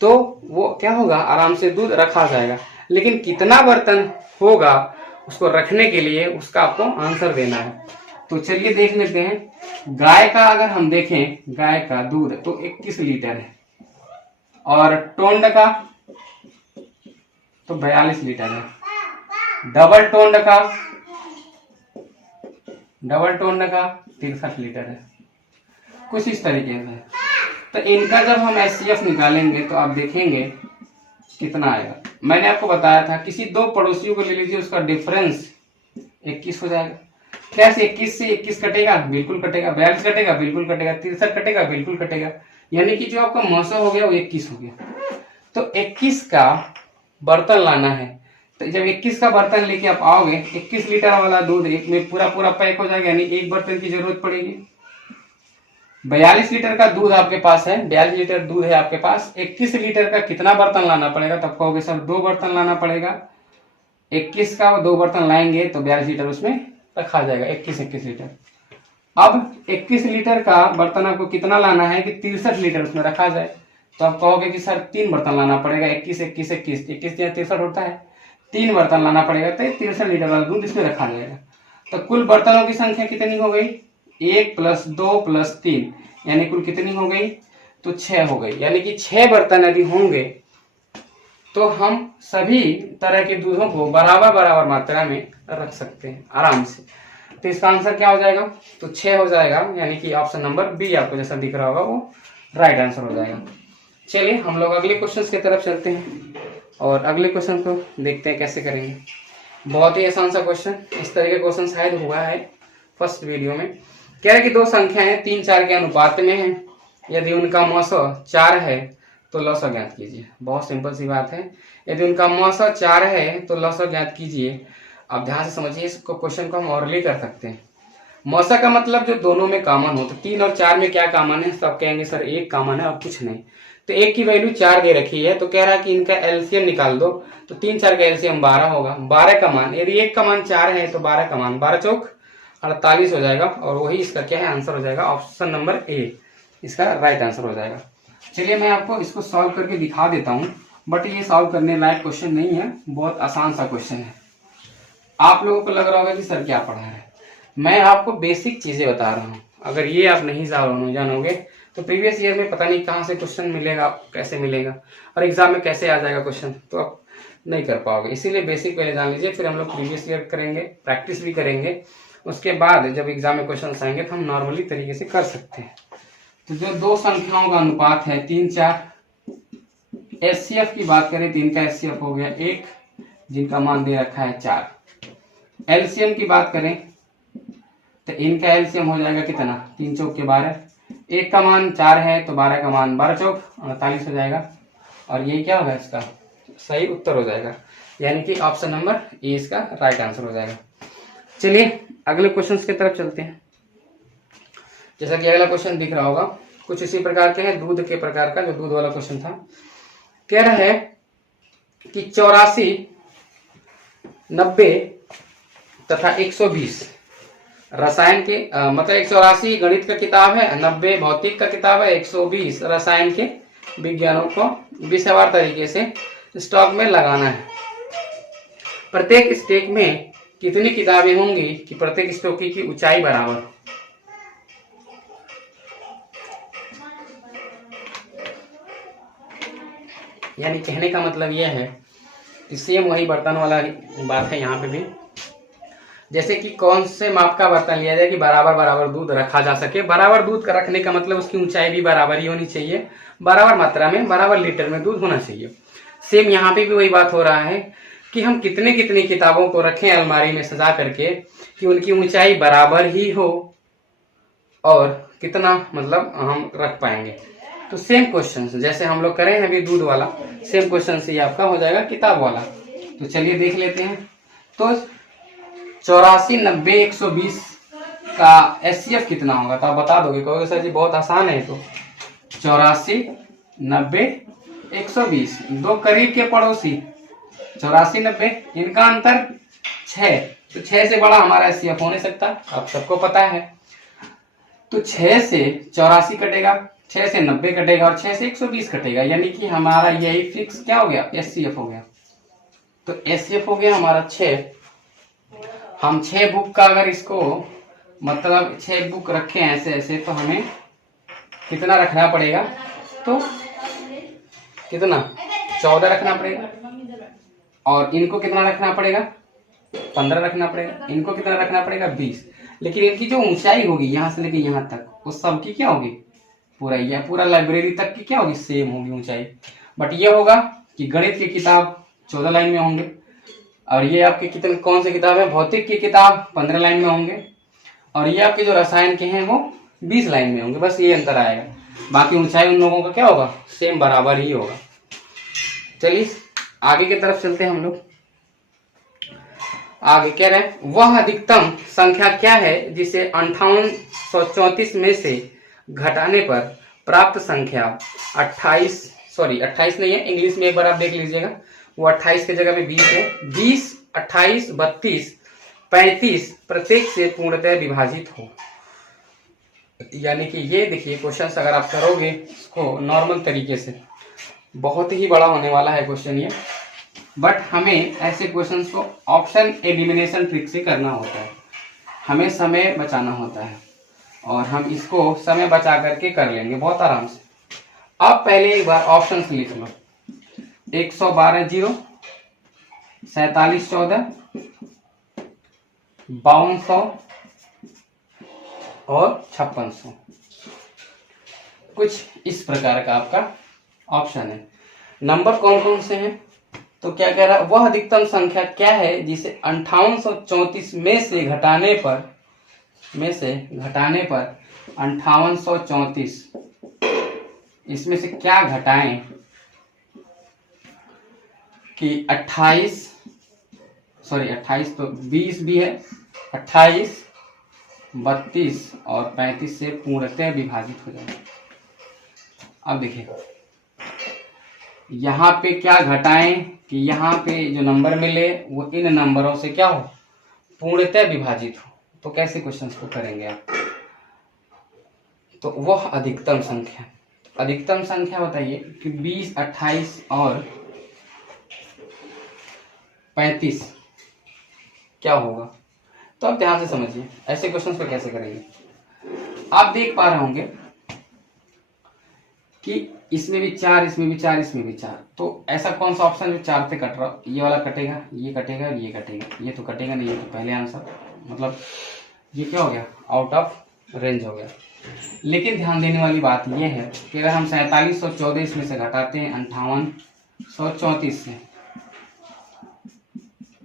तो वो क्या होगा? आराम से दूध रखा जाएगा। लेकिन कितना बर्तन होगा उसको रखने के लिए उसका आपको आंसर देना है। तो चलिए देख लेते हैं। गाय का अगर हम देखें, गाय का दूध तो 21 लीटर है और टोंड का तो 42 लीटर है, डबल टोंड का 63 लीटर है, कुछ इस तरीके से। तो इनका जब हम एचसीएफ निकालेंगे तो आप देखेंगे कितना आएगा। मैंने आपको बताया था किसी 2 पड़ोसियों को ले लीजिए, उसका डिफरेंस 21 हो जाएगा। कैसे 21 से 21 कटेगा, बिल्कुल कटेगा। 42 कटेगा, बिल्कुल कटेगा। 63 कटेगा, बिल्कुल कटेगा। यानी कि जो आपका मौसम हो गया वो 21 हो गया। तो 21 का बर्तन लाना है। तो जब 21 का बर्तन लेके आप आओगे, 21 लीटर वाला दूध एक में पूरा पूरा पैक हो जाएगा, यानी एक बर्तन की जरूरत पड़ेगी। 42 लीटर का दूध आपके पास है, 42 लीटर दूध है आपके पास। 21 लीटर का कितना बर्तन लाना पड़ेगा? तब कहोगे सर 2 बर्तन लाना पड़ेगा। 21 का 2 बर्तन लाएंगे तो 42 लीटर उसमें रखा जाएगा, 21 लीटर। अब 21 लीटर का बर्तन आपको कितना लाना है कि 63 लीटर उसमें रखा जाए। तो आप कहोगे कि सर 3 बर्तन लाना पड़ेगा। 21 21 21 21 63 होता है, 3 बर्तन लाना पड़ेगा तो 63 लीटर वाला दूध इसमें रखा जाएगा। तो कुल बर्तनों की संख्या कितनी हो गई? 1 + 2 + 3, यानी कुल कितनी हो गई? तो 6 हो गई। यानी कि 6 बर्तन यदि होंगे तो हम सभी तरह के दूधों को बराबर बराबर मात्रा में रख सकते हैं आराम से। तो इसका आंसर क्या हो जाएगा? तो 6 हो जाएगा, यानी कि ऑप्शन नंबर बी आपको जैसा दिख रहा होगा वो राइट आंसर हो जाएगा। चलिए हम लोग अगले क्वेश्चन की तरफ चलते हैं और अगले क्वेश्चन को देखते हैं कैसे करेंगे। बहुत ही आसान सा क्वेश्चन, इस तरह का क्वेश्चन शायद हुआ है फर्स्ट वीडियो में। कह रहे कि दो संख्याएं 3 4 के अनुपात में हैं, यदि उनका मौसम 4 है तो लौसक ज्ञात कीजिए। बहुत सिंपल सी बात है, यदि उनका मौसम 4 है तो लौसक ज्ञात कीजिए। आप ध्यान से समझिए, इसको क्वेश्चन को हम ऑरली कर सकते हैं। मौसा का मतलब जो दोनों में कॉमन हो। तो 3 और 4 में क्या कॉमन है? सब कहेंगे सर 1 कॉमन है और कुछ नहीं। तो 1 की वैल्यू 4 दे रखी है, तो कह रहा है कि इनका एलसीएम निकाल दो। तो 3 4 का एलसीएम 12 होगा। 12 का मान, यदि 1 का मान 4 है तो 12 का मान 12 चौक 48 हो जाएगा, और वही इसका क्या है आंसर हो जाएगा। ऑप्शन नंबर ए इसका राइट आंसर हो जाएगा। चलिए मैं आपको इसको सॉल्व करके दिखा देता हूँ, बट ये सॉल्व करने लायक क्वेश्चन नहीं है, बहुत आसान सा क्वेश्चन है। आप लोगों को लग रहा होगा कि सर क्या पढ़ा है, मैं आपको बेसिक चीजें बता रहा हूँ। अगर ये आप नहीं जानोगे तो प्रीवियस ईयर में पता नहीं कहाँ से क्वेश्चन मिलेगा, कैसे मिलेगा, और एग्जाम में कैसे आ जाएगा क्वेश्चन, तो आप नहीं कर पाओगे। इसीलिए बेसिक पहले जान लीजिए, फिर हम लोग प्रीवियस ईयर करेंगे, प्रैक्टिस भी करेंगे। उसके बाद जब एग्जाम में क्वेश्चन आएंगे तो हम नॉर्मली तरीके से कर सकते हैं। तो जो दो संख्याओं का अनुपात है 3 4, एचसीएफ की बात करें तो इनका एचसीएफ हो गया 1, जिनका मान दे रखा है 4। एलसीएम की बात करें तो इनका एलसीएम हो जाएगा कितना? 3 चौक के 12। 1 का मान 4 है तो 12 का मान 12 चौक 48 हो जाएगा, और ये क्या होगा? इसका सही उत्तर हो जाएगा, यानी कि ऑप्शन नंबर ए इसका राइट आंसर हो जाएगा। चलिए अगले क्वेश्चन की तरफ चलते हैं। जैसा कि अगला क्वेश्चन दिख रहा होगा, कुछ इसी प्रकार के हैं, दूध के प्रकार का, जो दूध वाला क्वेश्चन था। कह रहा है कि 84 90 तथा 120 रसायन के मतलब 184 गणित का किताब है, 90 भौतिक का किताब है, 120 रसायन के विज्ञानों को विषयवार तरीके से स्टॉक में लगाना है। प्रत्येक स्टैक में कितनी किताबें होंगी कि प्रत्येक स्टॉक की ऊंचाई बराबर? यानी कहने का मतलब यह है, सेम वही बर्तन वाला बात है यहाँ पे भी। जैसे कि कौन से माप का बर्तन लिया जाए कि बराबर बराबर दूध रखा जा सके। बराबर दूध का रखने का मतलब उसकी ऊंचाई भी बराबर ही होनी चाहिए, बराबर मात्रा में बराबर लीटर में दूध होना चाहिए। सेम यहाँ पे भी वही बात हो रहा है कि हम कितने कितनी किताबों को रखें अलमारी में सजा करके कि उनकी ऊंचाई बराबर ही हो, और कितना मतलब हम रख पाएंगे। तो सेम क्वेश्चन जैसे हम लोग करें अभी दूध वाला, सेम क्वेश्चन से आपका हो जाएगा किताब वाला। तो चलिए देख लेते हैं। तो 84 90 120 का एचसीएफ कितना होगा? तो आप बता दोगे, कहोगे सर जी बहुत आसान है। तो 84 90 120 दो करीब के पड़ोसी, 84 90 इनका अंतर 6, तो 6 से बड़ा हमारा एचसीएफ हो नहीं सकता, आप सबको पता है। तो 6 से 84 कटेगा, 6 से 90 कटेगा और 6 से 120 कटेगा, यानी कि हमारा यही फिक्स क्या हो गया? एचसीएफ हो गया। तो एचसीएफ हो गया हमारा 6। हम 6 बुक का अगर इसको मतलब 6 बुक रखें ऐसे ऐसे, तो हमें कितना रखना पड़ेगा? तो कितना 14 रखना पड़ेगा, और इनको कितना रखना पड़ेगा? 15 रखना पड़ेगा। इनको कितना रखना पड़ेगा? 20। लेकिन इनकी जो ऊंचाई होगी यहाँ से लेके यहाँ तक, उस सब की क्या होगी? पूरा लाइब्रेरी तक की क्या होगी? सेम होगी ऊंचाई। बट ये होगा कि गणित की किताब 14 लाइन में होंगे, और ये आपके कितने कौन सी किताब है? भौतिक की किताब 15 लाइन में होंगे, और ये आपके जो रसायन के हैं वो 20 लाइन में होंगे, बस ये अंतर आएगा। बाकी ऊंचाई उन लोगों का क्या होगा, सेम बराबर ही होगा। चलिए आगे की तरफ चलते हैं हम लोग। आगे कह रहे हैं वह अधिकतम संख्या क्या है जिसे 5834 में से घटाने पर प्राप्त संख्या 28 नहीं है, इंग्लिश में एक बार आप देख लीजिएगा, वो 28 की जगह पे 20 है। 20, 28, 32, 35 प्रत्येक से पूर्णतः विभाजित हो। यानी कि ये देखिए क्वेश्चन अगर आप करोगे इसको नॉर्मल तरीके से, बहुत ही बड़ा होने वाला है क्वेश्चन ये, बट हमें ऐसे क्वेश्चंस को ऑप्शन एलिमिनेशन ट्रिक से करना होता है। हमें समय बचाना होता है और हम इसको समय बचा करके कर लेंगे बहुत आराम से। अब पहले एक बार ऑप्शन लिख लो, 112 0, 47 14, 5200 और 5600, कुछ इस प्रकार का आपका ऑप्शन है। नंबर कौन कौन से हैं, तो क्या कह रहा है, वह अधिकतम संख्या क्या है जिसे 5834 में से घटाने पर 5834 इसमें से क्या घटाएं कि 28 तो 20 भी है, 28, 32 और 35 से पूर्णतः विभाजित हो जाए। अब देखिए यहाँ पे क्या घटाएं कि यहाँ पे जो नंबर मिले वो इन नंबरों से क्या हो, पूर्णतः विभाजित हो। तो कैसे क्वेश्चंस को करेंगे आप, तो वह अधिकतम संख्या बताइए कि 20, 28 और 35 क्या होगा। तो आप ध्यान से समझिए ऐसे क्वेश्चंस को कैसे करेंगे। आप देख पा रहे होंगे कि इसमें भी 4, इसमें भी 4, इसमें भी 4, तो ऐसा कौन सा ऑप्शन जो 4 से कट रहा हो, ये वाला कटेगा, ये कटेगा और ये कटेगा, ये तो कटेगा नहीं, ये तो पहले आंसर, मतलब ये क्या हो गया, आउट ऑफ रेंज हो गया। लेकिन ध्यान देने वाली बात ये है कि अगर हम 4714 इसमें से घटाते हैं 5834 से,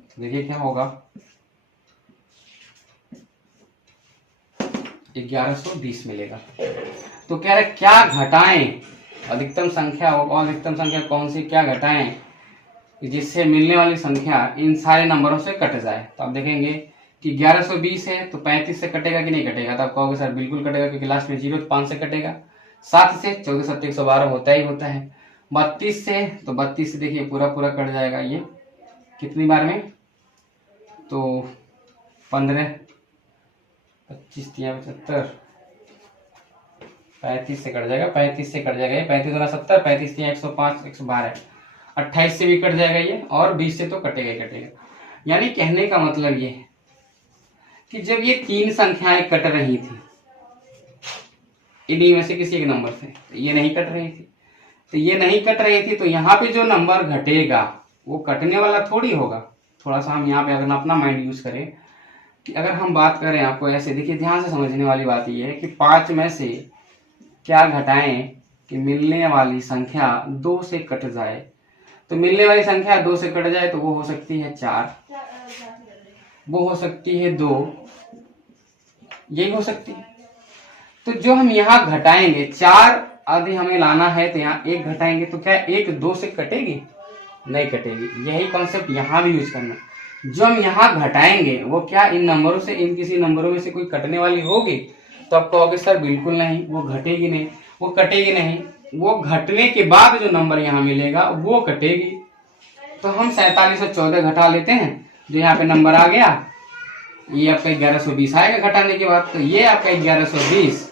तो देखिए क्या होगा, 1120 मिलेगा। तो कह रहे क्या घटाएं, अधिकतम संख्या और अधिकतम संख्या कौन सी, क्या घटाएं जिससे मिलने वाली संख्या इन सारे नंबरों से कट जाए। तो आप देखेंगे कि 1120 है तो 35 से कटेगा कि नहीं कटेगा, तो आप कहोगे सर बिल्कुल कटेगा क्योंकि लास्ट में 0 तो 5 से कटेगा, 7 से 14 7 112 होता ही होता है, 32 से तो 32 से देखिए पूरा कट जाएगा, ये कितनी बार में, तो 15, 25, 75, 35 से कट जाएगा, 35 से कट जाएगा, 35 दूना 70, 35 3 105, 112, 28 से भी कट जाएगा ये, और 20 से तो कटेगा ही कटेगा। यानी कहने का मतलब ये है कि जब ये 3 संख्याएं कट रही थी इन्हीं में से किसी एक नंबर से, तो ये नहीं कट रही थी, तो यहाँ पे जो नंबर घटेगा वो कटने वाला थोड़ी होगा। थोड़ा सा हम यहाँ पे अगर अपना माइंड यूज करें कि अगर हम बात करें, आपको ऐसे देखिए ध्यान से समझने वाली बात ये है कि 5 में से क्या घटाएं कि मिलने वाली संख्या 2 से कट जाए। तो मिलने वाली संख्या 2 से कट जाए तो वो हो सकती है 4, वो हो सकती है 2, यही हो सकती है। तो जो हम यहाँ घटाएंगे 4 आदि हमें लाना है, तो यहाँ 1 घटाएंगे तो क्या 1 2 से कटेगी, नहीं कटेगी। यही कॉन्सेप्ट यहाँ भी यूज करना, जो हम यहाँ घटाएंगे वो क्या इन नंबरों से, इन किसी नंबरों में से कोई कटने वाली होगी। तो आप कहोगे सर बिल्कुल नहीं, वो घटेगी नहीं, वो कटेगी नहीं, वो घटने के बाद जो नंबर यहाँ मिलेगा वो कटेगी। तो हम 4714 घटा लेते हैं, जो यहाँ पे नंबर आ गया ये आपका 1120 आएगा घटाने के बाद, तो ये आपका 1120।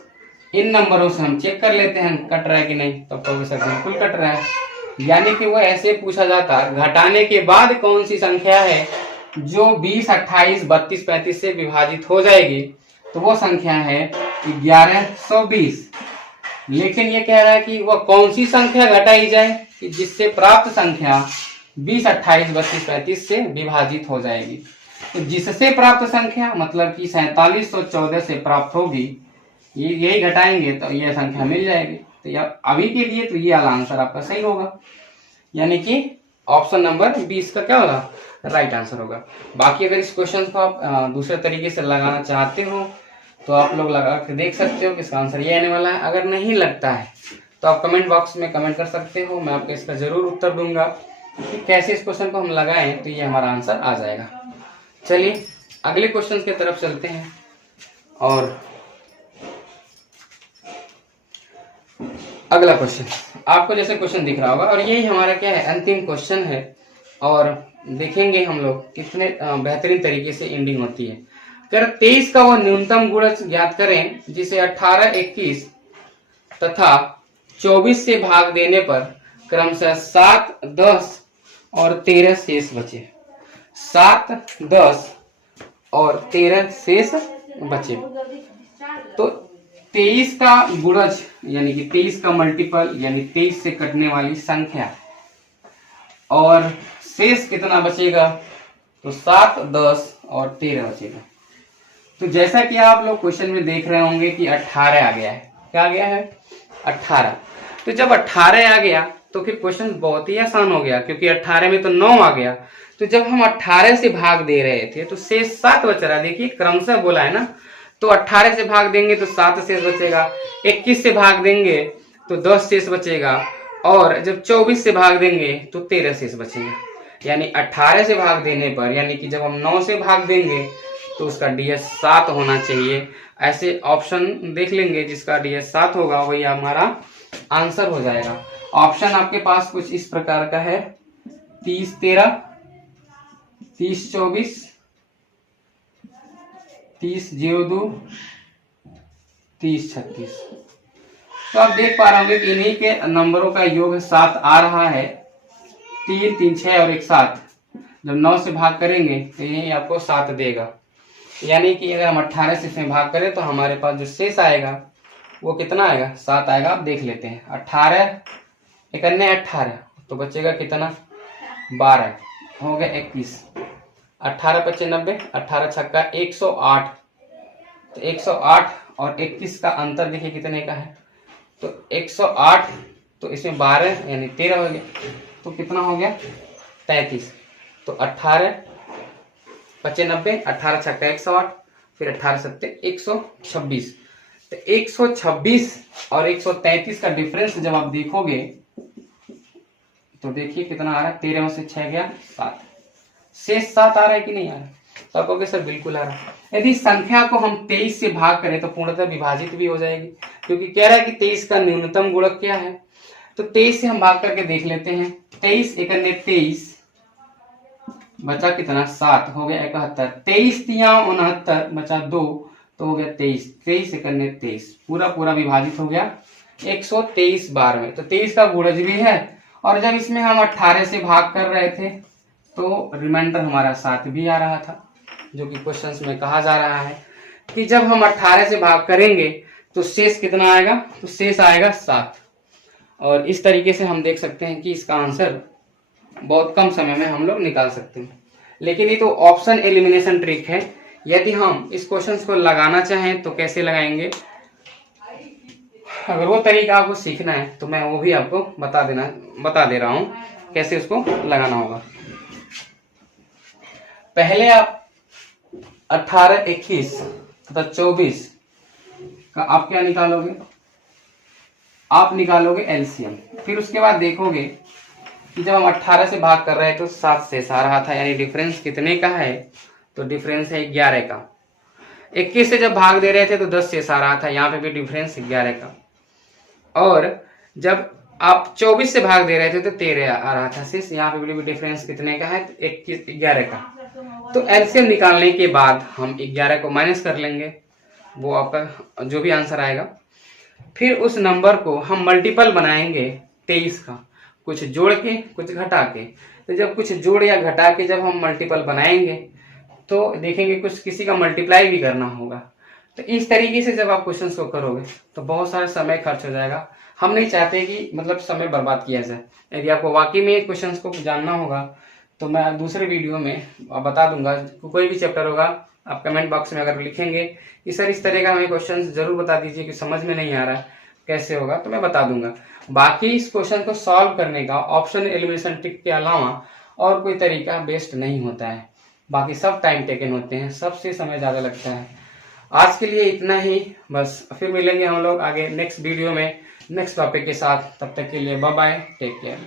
इन नंबरों से हम चेक कर लेते हैं कट रहा है कि नहीं, तो कहोगे सर बिल्कुल कट रहा है। यानी कि वो ऐसे पूछा जाता घटाने के बाद कौन सी संख्या है जो 20, 28, 32, 35 से विभाजित हो जाएगी, तो वो संख्या है 1120। लेकिन ये कह रहा है कि वह कौन सी संख्या घटाई जाए कि जिससे प्राप्त संख्या 20, 28, 32, 35 से विभाजित हो जाएगी। तो जिससे प्राप्त संख्या मतलब कि 4714 से प्राप्त होगी, ये यही घटाएंगे तो ये संख्या मिल जाएगी। तो यार अभी के लिए तो ये वाला आंसर आपका सही होगा, यानी कि ऑप्शन नंबर 20 का क्या होगा, राइट आंसर होगा। बाकी अगर इस क्वेश्चन को आप दूसरे तरीके से लगाना चाहते हो तो आप लोग लगा के देख सकते हो कि इसका आंसर ये आने वाला है। अगर नहीं लगता है तो आप कमेंट बॉक्स में कमेंट कर सकते हो, मैं आपको इसका जरूर उत्तर दूंगा कि कैसे इस क्वेश्चन को हम लगाएं तो ये हमारा आंसर आ जाएगा। चलिए अगले क्वेश्चन की तरफ चलते हैं। और अगला क्वेश्चन आपको जैसे क्वेश्चन दिख रहा होगा, और यही हमारा क्या है, अंतिम क्वेश्चन है। और देखेंगे हम लोग कितने बेहतरीन तरीके से एंडिंग होती है। अगर 23 का वो न्यूनतम गुणज ज्ञात करें जिसे 18, 21 तथा 24 से भाग देने पर क्रमशः 7, 10 और 13 शेष बचे। 7, 10 और 13 शेष बचे। तो 23 का गुणज यानी कि 23 का मल्टीपल यानी 23 से कटने वाली संख्या, और शेष कितना बचेगा, तो 7, 10 और 13 बचेगा। तो जैसा कि आप लोग क्वेश्चन में देख रहे होंगे कि 18 आ गया है। क्या आ गया है, 18। तो जब 18 आ गया तो फिर क्वेश्चन बहुत ही आसान हो गया, क्योंकि 18 में तो 9 आ गया। तो जब हम 18 से भाग दे रहे थे तो शेष 7 बच रहा। देखिए क्रमशः बोला है ना, तो 18 से भाग देंगे तो 7 शेष बचेगा, 21 से भाग देंगे तो 10 शेष बचेगा, और जब 24 से भाग देंगे तो 13 शेष बचेगा। यानी 18 से भाग देने पर, यानी कि जब हम 9 से भाग देंगे तो उसका डीएस 7 होना चाहिए। ऐसे ऑप्शन देख लेंगे जिसका डीएस 7 होगा वही हमारा आंसर हो जाएगा। ऑप्शन आपके पास कुछ इस प्रकार का है, 30, 13, 30, 24, 30, 02, 30, 36। तो आप देख पा रहे होंगे कि इन्हीं के नंबरों का योग 7 आ रहा है। 3, 3, 6 और 1 7। जब 9 से भाग करेंगे तो यही आपको 7 देगा। यानी कि अगर हम 18 से इसमें भाग करें तो हमारे पास जो शेष आएगा वो कितना आएगा, 7 आएगा। आप देख लेते हैं, 18 इकन्ने 18 तो बचेगा कितना, 12 हो गया 21। 18 × 90, 18 छक्का 108। तो 108 और 21 का अंतर देखिए कितने का है, तो 108, तो इसमें 12 यानी 13 हो गया, तो कितना हो गया 33। तो 18 × 90, 18 छक्का 108, फिर 18 सत्ते 126। तो 126 और 133 का डिफरेंस जब आप देखोगे तो देखिए कितना आ रहा है, 13 से 6 गया 7, शेष 7 आ रहा है कि नहीं आ रहा है, तो आप कहोगे सर बिल्कुल आ रहा है। यदि संख्या को हम 23 से भाग करें तो पूर्णतः विभाजित भी हो जाएगी, क्योंकि कह रहा है कि 23 का न्यूनतम गुणक क्या है। तो 23 से हम भाग करके देख लेते हैं। 23 इकन्ने 23, बचा कितना 7, हो गया 71। 23 तिया 69, बचा 2, तो हो गया 23। 23 इकन्ने 23, पूरा पूरा विभाजित हो गया 123 बार में। तो 23 का गुणज भी है, और जब इसमें हम 18 से भाग कर रहे थे तो रिमाइंडर हमारा 7 भी आ रहा था, जो कि क्वेश्चंस में कहा जा रहा है कि जब हम 18 से भाग करेंगे तो शेष कितना आएगा, तो शेष आएगा 7। और इस तरीके से हम देख सकते हैं कि इसका आंसर बहुत कम समय में हम लोग निकाल सकते हैं। लेकिन ये तो ऑप्शन एलिमिनेशन ट्रिक है। यदि हम इस क्वेश्चन को लगाना चाहें तो कैसे लगाएंगे, अगर वो तरीका आपको सीखना है तो मैं वो भी आपको बता दे रहा हूं कैसे उसको लगाना होगा। पहले आप 18, 21 तथा 24 का आप क्या निकालोगे, आप निकालोगे एलसीएम। फिर उसके बाद देखोगे कि जब हम 18 से भाग कर रहे हैं तो 7 शेष आ रहा था, यानी डिफरेंस कितने का है, तो डिफरेंस है 11 का। 21 से जब भाग दे रहे थे तो 10 शेष आ रहा था, यहाँ पे भी डिफरेंस 11 का। और जब आप 24 से भाग दे रहे थे तो 13 आ रहा था शेष, यहाँ पे भी डिफरेंस कितने का है, 11 का। तो एलसीएम निकालने के बाद हम 11 को माइनस कर लेंगे, वो आपका जो भी आंसर आएगा। फिर उस नंबर को हम मल्टीपल बनाएंगे 23 का, कुछ जोड़ के कुछ घटा के। तो जब कुछ जोड़ या घटा के जब हम मल्टीपल बनाएंगे तो देखेंगे कुछ किसी का मल्टीप्लाई भी करना होगा। तो इस तरीके से जब आप क्वेश्चन को करोगे तो बहुत सारा समय खर्च हो जाएगा। हम नहीं चाहते कि मतलब समय बर्बाद किया जाए। यदि आपको वाकई में क्वेश्चन को जानना होगा तो मैं दूसरे वीडियो में बता दूंगा। कोई भी चैप्टर होगा आप कमेंट बॉक्स में अगर लिखेंगे कि सर इस तरह का हमें क्वेश्चन जरूर बता दीजिए कि समझ में नहीं आ रहा कैसे होगा, तो मैं बता दूंगा। बाकी इस क्वेश्चन को सॉल्व करने का ऑप्शन एलिमिनेशन ट्रिक के अलावा और कोई तरीका बेस्ट नहीं होता है। बाकी सब टाइम टेकन होते हैं, सबसे समय ज्यादा लगता है। आज के लिए इतना ही बस। फिर मिलेंगे हम लोग आगे नेक्स्ट वीडियो में नेक्स्ट टॉपिक के साथ। तब तक के लिए बाय बाय, टेक केयर।